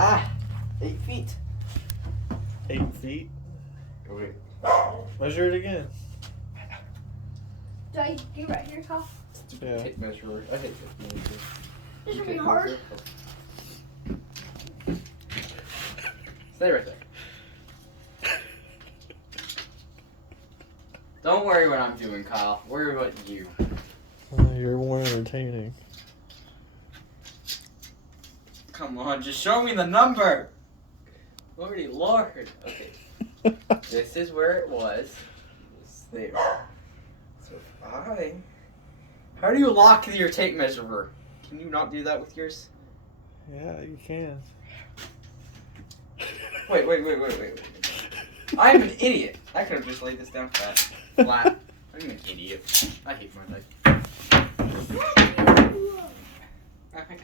Ah, 8 feet. 8 feet. Okay. Measure it again. Do I get right here, Kyle? Yeah. Tape measure. I hate tape measure. This You will be tape hard. measure? Stay right there. Don't worry what I'm doing, Kyle. Worry about you. You're more entertaining. Come on, just show me the number. Lordy Lord. Okay. This is where it was. It's there. So how do you lock your tape measure? Can you not do that with yours? Yeah, you can. Wait. I'm an idiot. I could have just laid this down flat. I'm an idiot. I hate my life. Okay.